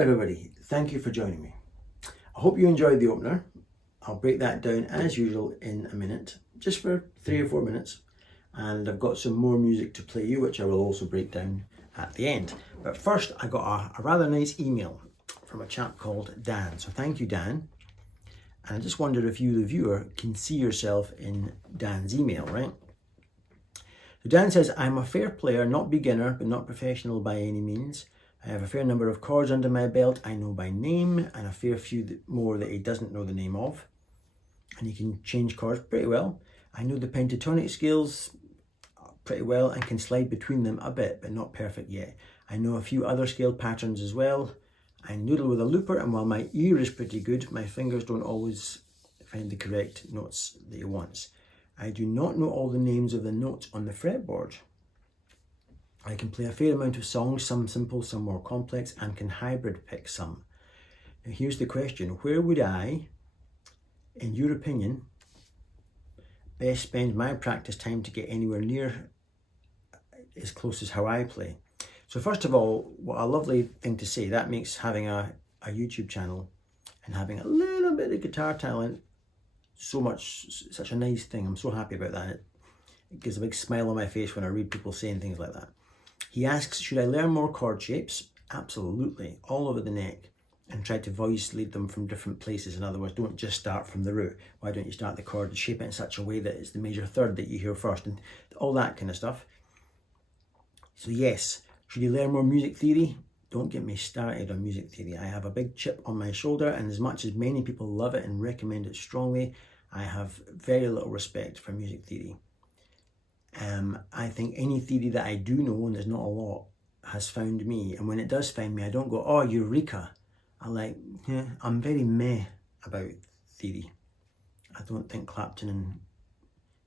everybody, thank you for joining me. I hope you enjoyed the opener. I'll break that down as usual in a minute, just for 3 or 4 minutes, and I've got some more music to play you, which I will also break down at the end. But first, I got a rather nice email from a chap called Dan, so thank you, Dan. And I just wondered if you, the viewer, can see yourself in Dan's email, right? So Dan says, I'm a fair player, not beginner, but not professional by any means. I have a fair number of chords under my belt I know by name, and a fair few more that he doesn't know the name of. And he can change chords pretty well. I know the pentatonic scales pretty well and can slide between them a bit, but not perfect yet. I know a few other scale patterns as well. I noodle with a looper, and while my ear is pretty good, my fingers don't always find the correct notes that he wants. I do not know all the names of the notes on the fretboard. I can play a fair amount of songs, some simple, some more complex, and can hybrid pick some. Now here's the question, where would I, in your opinion, best spend my practice time to get anywhere near as close as how I play? So first of all, what a lovely thing to say. That makes having a YouTube channel and having a little bit of guitar talent such a nice thing. I'm so happy about that. It gives a big smile on my face when I read people saying things like that. He asks, should I learn more chord shapes? Absolutely, all over the neck, and try to voice lead them from different places. In other words, don't just start from the root. Why don't you start the chord and shape it in such a way that it's the major third that you hear first, and all that kind of stuff. So yes, should you learn more music theory? Don't get me started on music theory. I have a big chip on my shoulder, and as much as many people love it and recommend it strongly, I have very little respect for music theory. I think any theory that I do know, and there's not a lot, has found me. And when it does find me, I don't go, oh, eureka. I'm very meh about theory. I don't think Clapton and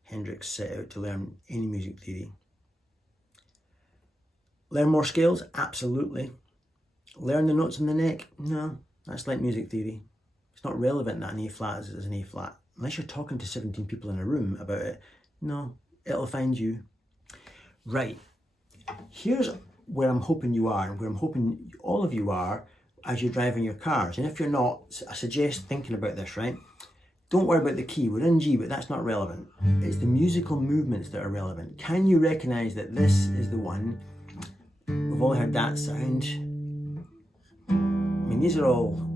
Hendrix set out to learn any music theory. Learn more scales? Absolutely. Learn the notes in the neck? No, that's like music theory. It's not relevant that an A flat is an A flat. Unless you're talking to 17 people in a room about it, no, it'll find you. Right, here's where I'm hoping you are, and where I'm hoping all of you are as you're driving your cars. And if you're not, I suggest thinking about this, right? Don't worry about the key. We're in G, but that's not relevant. It's the musical movements that are relevant. Can you recognize that this is the one? We've all heard that sound. I mean, these are all...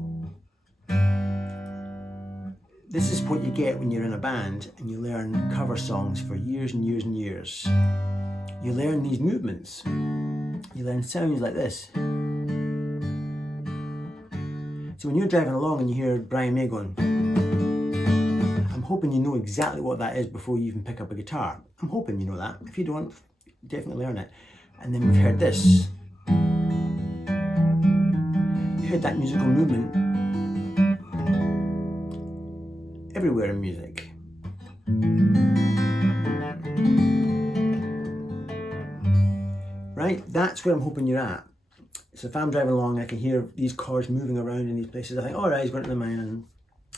This is what you get when you're in a band and you learn cover songs for years and years and years. You learn these movements. you learn sounds like this. So when you're driving along and you hear Brian May going, I'm hoping you know exactly what that is before you even pick up a guitar. I'm hoping you know that. If you don't, definitely learn it. And then we've heard this. You heard that musical movement everywhere in music. Right? That's where I'm hoping you're at. So if I'm driving along, I can hear these chords moving around in these places. I think, all right, he's got it in the mind, and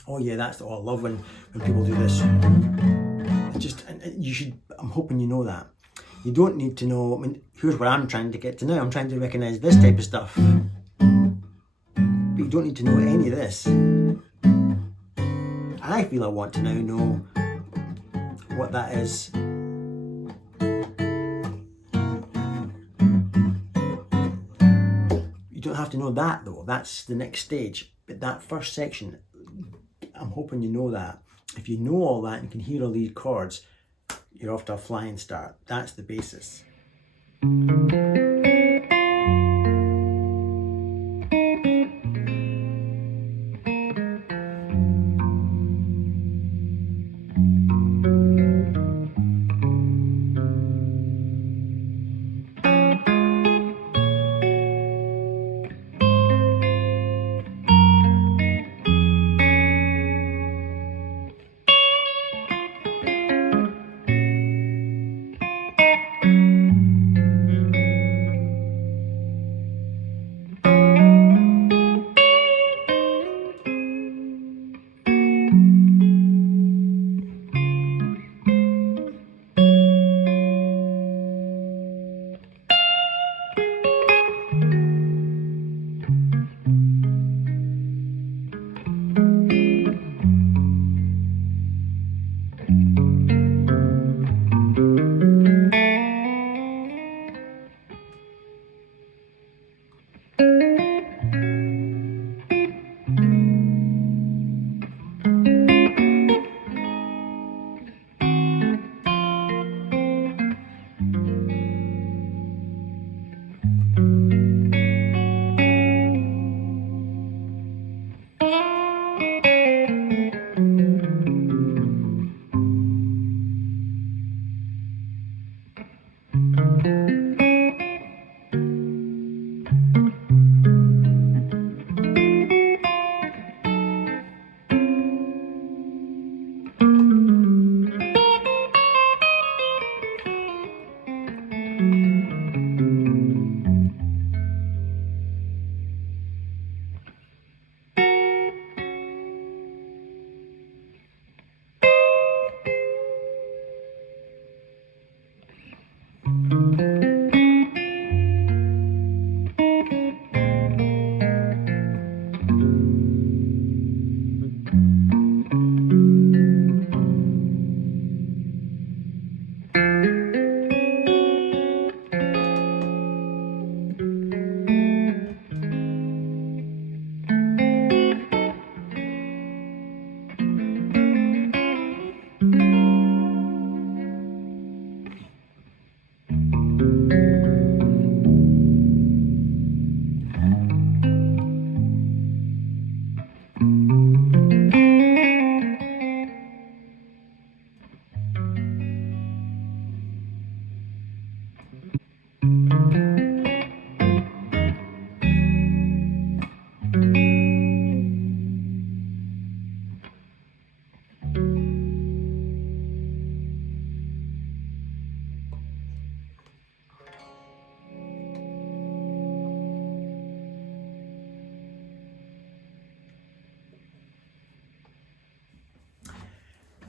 oh yeah, that's, oh, I love when people do this. It's just, you should, I'm hoping you know that. You don't need to know, I mean, here's what I'm trying to get to now. I'm trying to recognize this type of stuff. But you don't need to know any of this. I feel I want to now know what that is. You don't have to know that though, that's the next stage. But that first section, I'm hoping you know that. If you know all that and you can hear all these chords, you're off to a flying start. That's the basis.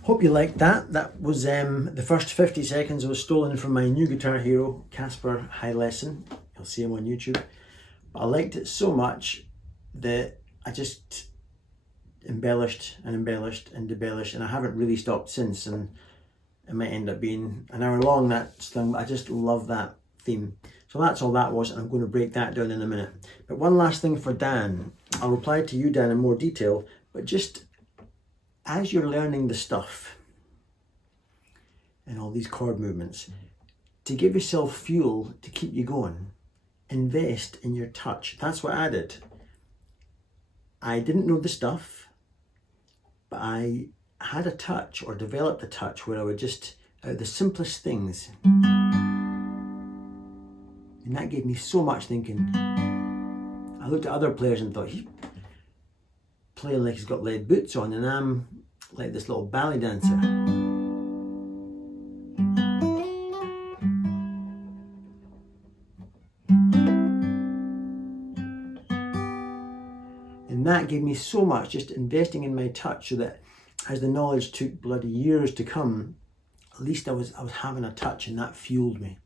Hope you liked that. That was the first 50 seconds was stolen from my new guitar hero, Casper High Lesson. You'll see him on YouTube. But I liked it so much that I just embellished and embellished and embellished, and I haven't really stopped since, and it might end up being an hour long, that thing, but I just love that theme. So that's all that was, and I'm going to break that down in a minute. But one last thing for Dan. I'll reply to you, Dan, in more detail, but just as you're learning the stuff and all these chord movements, to give yourself fuel to keep you going, invest in your touch. That's what I did. I didn't know the stuff, but I had a touch, or developed a touch, where I would just, out of the simplest things, and that gave me so much thinking. I looked at other players and thought, he's playing like he's got lead boots on, and I'm like this little ballet dancer. And that gave me so much, just investing in my touch, so that as the knowledge took bloody years to come, at least I was having a touch, and that fueled me.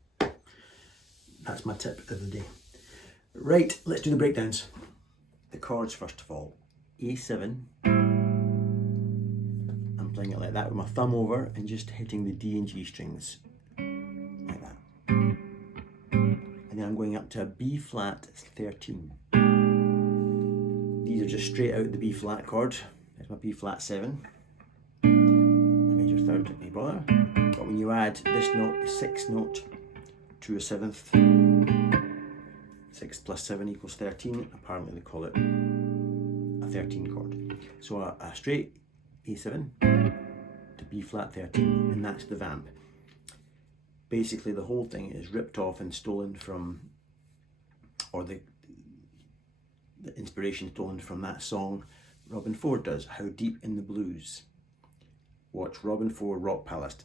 That's my tip of the day. Right, let's do the breakdowns. The chords first of all. A7. I'm playing it like that with my thumb over and just hitting the D and G strings. Like that. And then I'm going up to a B flat 13. These are just straight out the B flat chord. There's my B flat 7. A major third, A brother. But when you add this note, the 6th note, to a 7th, 6 plus 7 equals 13. Apparently they call it a 13 chord. So a straight A7 to B flat 13, and that's the vamp. Basically the whole thing is ripped off and stolen from, or the inspiration stolen from that song Robin Ford does, How Deep in the Blues. Watch Robin Ford Rock Palace.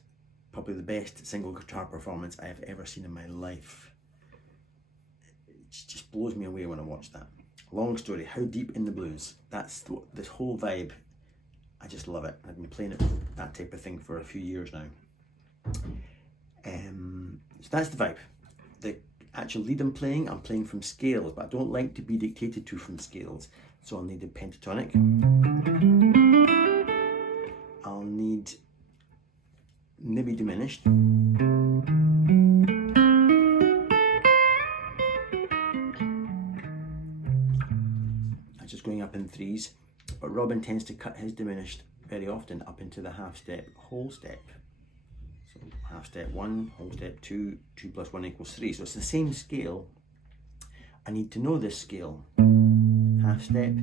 Probably the best single guitar performance I have ever seen in my life. It just blows me away when I watch that. Long story, How Deep in the Blues. That's this whole vibe. I just love it. I've been playing it, that type of thing, for a few years now. So that's the vibe. The actual lead I'm playing from scales, but I don't like to be dictated to from scales. So I'll need a pentatonic. I'll need maybe diminished. That's just going up in threes. But Robin tends to cut his diminished very often up into the half step, whole step. So half step 1, whole step 2, 2 plus 1 equals 3. So it's the same scale. I need to know this scale. Half step,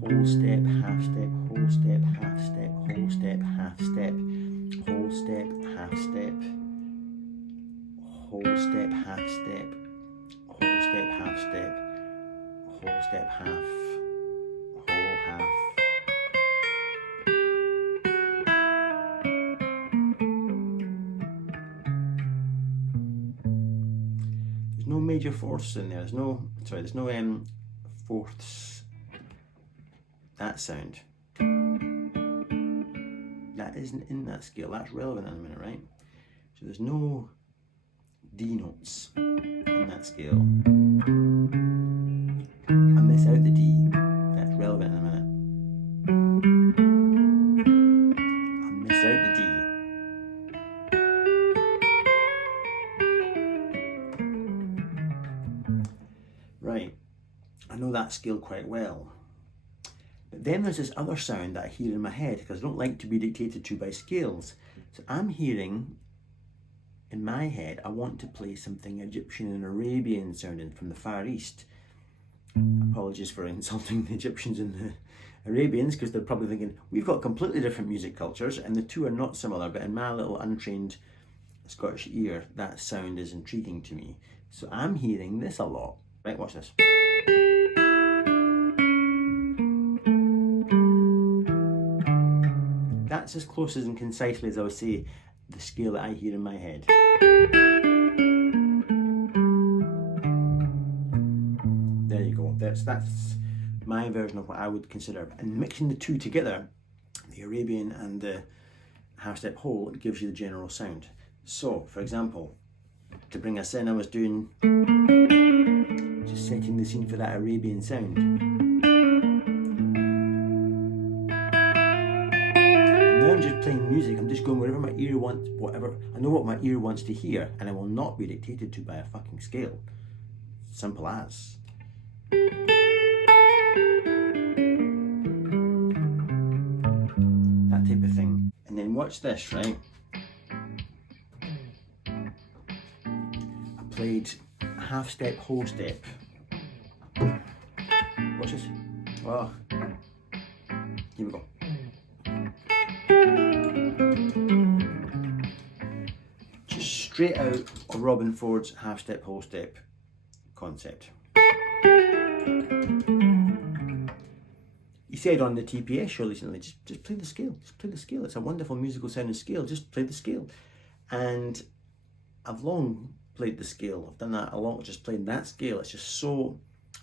whole step, half step, whole step, half step, whole step, half step, whole step, half step, whole step, half step, whole step, half step, whole step, half, whole half. There's no major fourths in there. There's no fourths. That sound. That isn't in that scale. That's relevant in a minute, right? So there's no D notes in that scale. I miss out the D. That's relevant in a minute. I miss out the D. Right. I know that scale quite well. But then there's this other sound that I hear in my head, because I don't like to be dictated to by scales. So I'm hearing, in my head, I want to play something Egyptian and Arabian sounding from the Far East. Apologies for insulting the Egyptians and the Arabians, because they're probably thinking, we've got completely different music cultures and the two are not similar, but in my little untrained Scottish ear, that sound is intriguing to me. So I'm hearing this a lot. Right, watch this. That's as close and concisely as I would say the scale that I hear in my head. There you go. That's my version of what I would consider. And mixing the two together, the Arabian and the half step whole, it gives you the general sound. So, for example, to bring us in, I was doing, just setting the scene for that Arabian sound. I'm just playing music, I'm just going wherever my ear wants, whatever, I know what my ear wants to hear, and I will not be dictated to by a fucking scale. Simple as. That type of thing. And then watch this, right? I played half step, whole step. Watch this. Oh, here we go. Just straight out of Robin Ford's half step, whole step concept. He said on the TPS show recently, just play the scale, just play the scale. It's a wonderful musical sounding scale, just play the scale. And I've long played the scale. I've done that a lot, just playing that scale. It's just so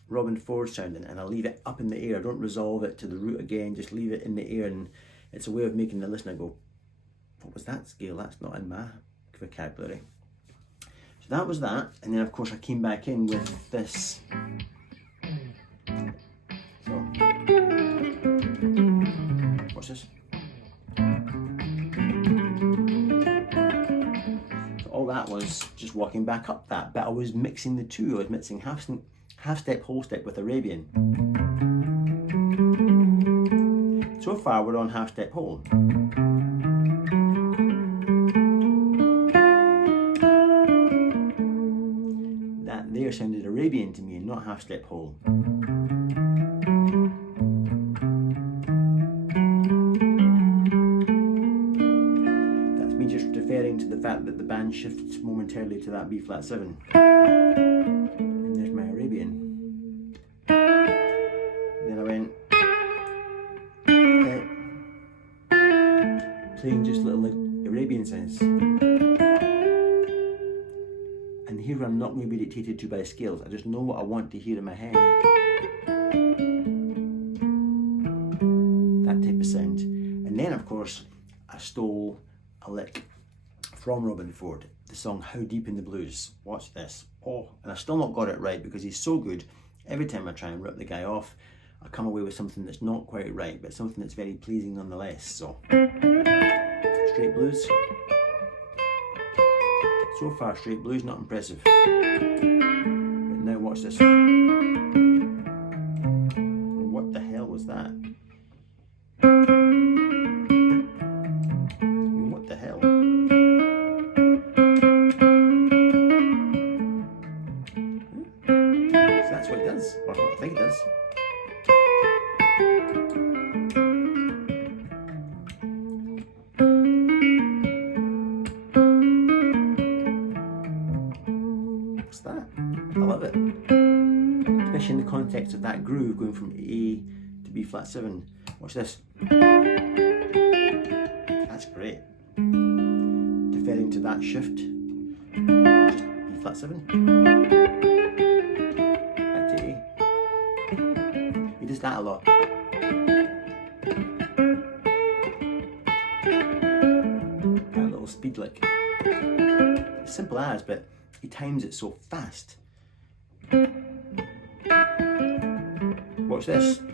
Robin Ford sounding, and I leave it up in the air. I don't resolve it to the root again, just leave it in the air, and it's a way of making the listener go, what was that scale? That's not in my vocabulary. So that was that, and then of course I came back in with this. So, watch this. So all that was just walking back up that, but I was mixing the two. I was mixing half step, whole step with Arabian. So far we're on half step whole. That there sounded Arabian to me and not half step whole. That's me just referring to the fact that the band shifts momentarily to that B flat 7. And there's my Arabian. Then I went playing just little Arabian sounds. And here I'm not going to be dictated to by scales. I just know what I want to hear in my head. That type of sound. And then of course I stole a lick from Robin Ford, the song How Deep in the Blues. Watch this. Oh, and I've still not got it right because he's so good. Every time I try and rip the guy off, I come away with something that's not quite right, but something that's very pleasing nonetheless. So, straight blues. So far, straight blues, not impressive. But now watch this. What the hell was that? I mean, what the hell? So that's what it does, or what I think it does. I love it, especially in the context of that groove going from A to B flat 7. Watch this. That's great. Deferring to that shift, just B flat 7. Back to A. He does that a lot. That little speed lick. Simple as, but he times it so fast. Watch this. I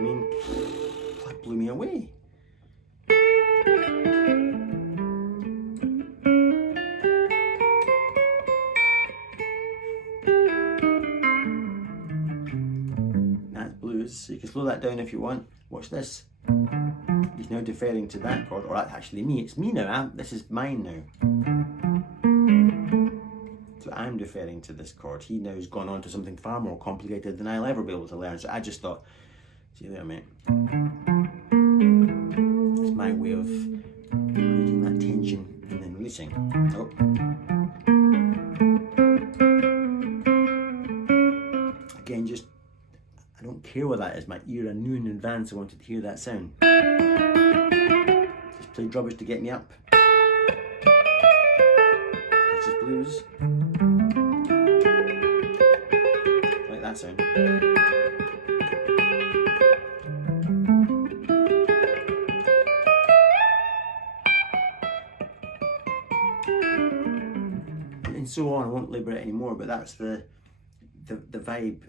mean, that blew me away. That's blues. So you can slow that down if you want. Watch this. He's now deferring to that chord, or that's actually me. It's me now. This is mine now. So I'm deferring to this chord. He now has gone on to something far more complicated than I'll ever be able to learn. So I just thought, see you there, mate. It's my way of creating that tension and then releasing. Oh. Again, just, I don't care what that is. My ear, I knew in advance I wanted to hear that sound. Just play drummers to get me up. That's just blues. Like that sound. And so on. I won't labour it anymore, but that's the vibe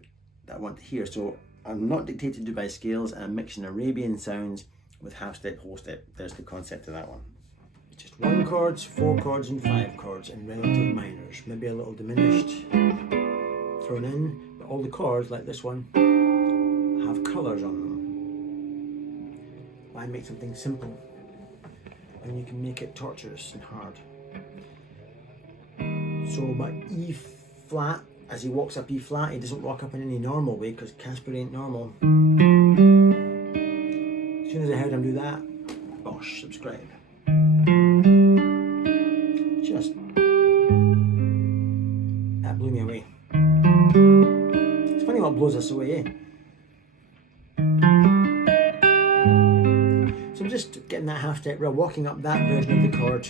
that I want to hear. So I'm not dictated to by scales, and I'm mixing Arabian sounds with half step, whole step. There's the concept of that one. Just 1 chords, 4 chords and 5 chords in relative minors. Maybe a little diminished thrown in, but all the chords, like this one, have colours on them. Why make something simple when you can make it torturous and hard? So my E flat, as he walks up E flat, he doesn't walk up in any normal way because Casper ain't normal. As soon as I heard him do that, bosh, subscribe. Just, that blew me away. It's funny what blows us away, eh? So I'm just getting that half step rub, walking up that version of the chord.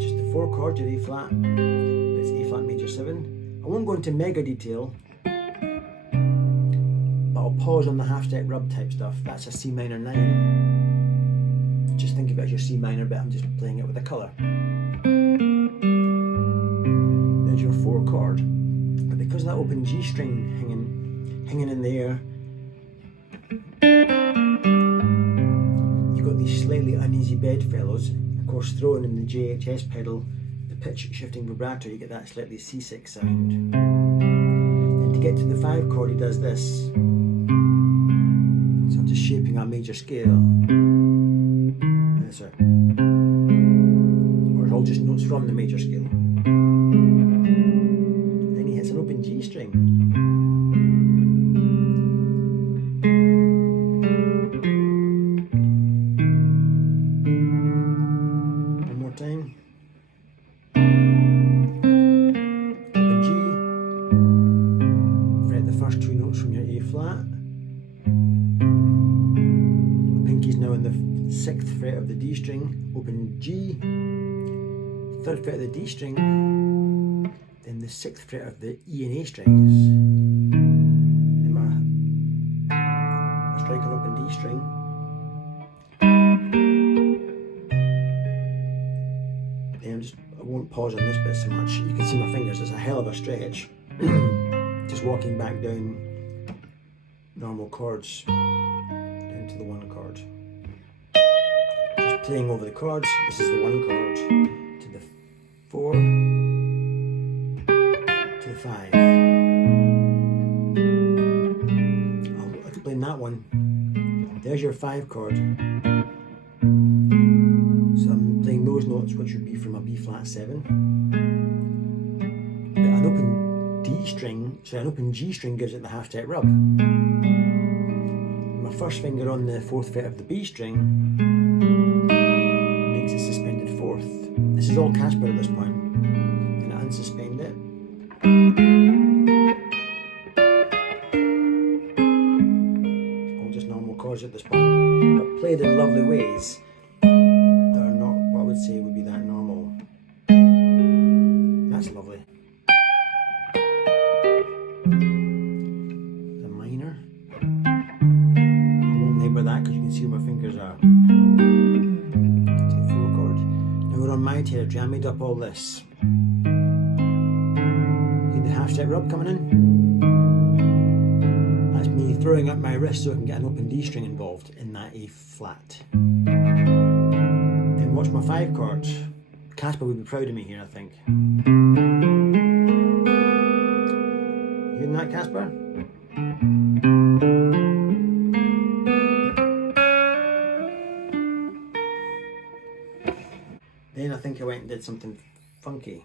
Just the 4 chords of E flat. It's E flat major 7. I won't go into mega detail, but I'll pause on the half step rub type stuff. That's a C minor 9. Just think of it as your C minor, but I'm just playing it with a colour. There's your 4 chord. But because of that open G string hanging in the air, you've got these slightly uneasy bedfellows. Of course, throwing in the JHS pedal, the pitch shifting vibrato, you get that slightly C6 sound. Then to get to the 5 chord, he does this. So I'm just shaping our major scale. Yes, sir. Or it's all just notes from the major scale. Then he hits an open G string. One more time. Open G. Fret the first 2 notes from your A flat. My pinky's now in the 6th fret of the D string. Open G. 3rd fret of the D string. Then the 6th fret of the E and A strings. Then I strike an open D string. Then I won't pause on this bit so much. You can see my fingers, it's a hell of a stretch. Just walking back down normal chords down to the 1 chord. Just playing over the chords. This is the 1 chord to the 4 to the 5. I'll explain that one. There's your 5 chord. So I'm playing those notes, which would be from a B flat 7. But an open D string, so an open G string gives it the half step rub. My first finger on the 4th fret of the B string makes a suspended 4th. This is all Casper at this point. Can I unsuspend it? All just normal chords at this point, but played in lovely ways that are not what I would say would be that normal. That's lovely. The minor. I won't labour that because you can see where my fingers are. To the 4 chord. Now we're on my territory. I made up all this. The half step rub coming in. That's me throwing up my wrist so I can get an open D string involved in that A flat. Then watch my 5 chords. Casper would be proud of me here, I think. You hearing that, Casper? Then I think I went and did something funky.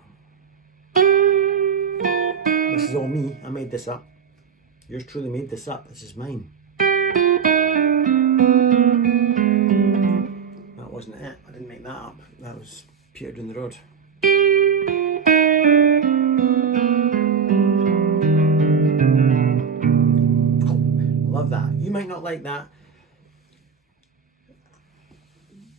This is all me, I made this up. Yours truly made this up, this is mine. That wasn't it, I didn't make that up. That was Peter down the road. Love that. You might not like that.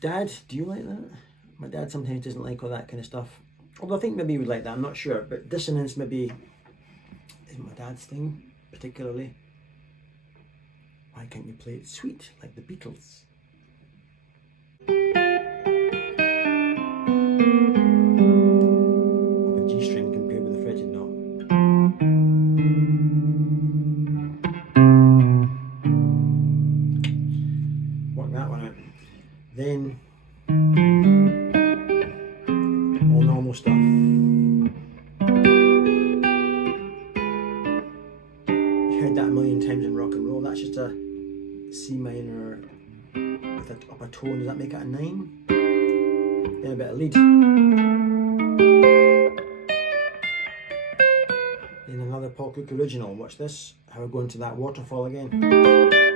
Dad, do you like that? My dad sometimes doesn't like all that kind of stuff. Although I think maybe he would like that, I'm not sure. But dissonance maybe isn't my dad's thing, particularly. Why can't you play it sweet, like the Beatles? Open G string compared with the fretted note. Work that one out. Then all normal stuff. You've heard that a million times in rock and roll. That's just a C minor with it up a tone. Does that make it a 9? Then a bit of lead. Then another Paul Cook original. Watch this, how I go into that waterfall again.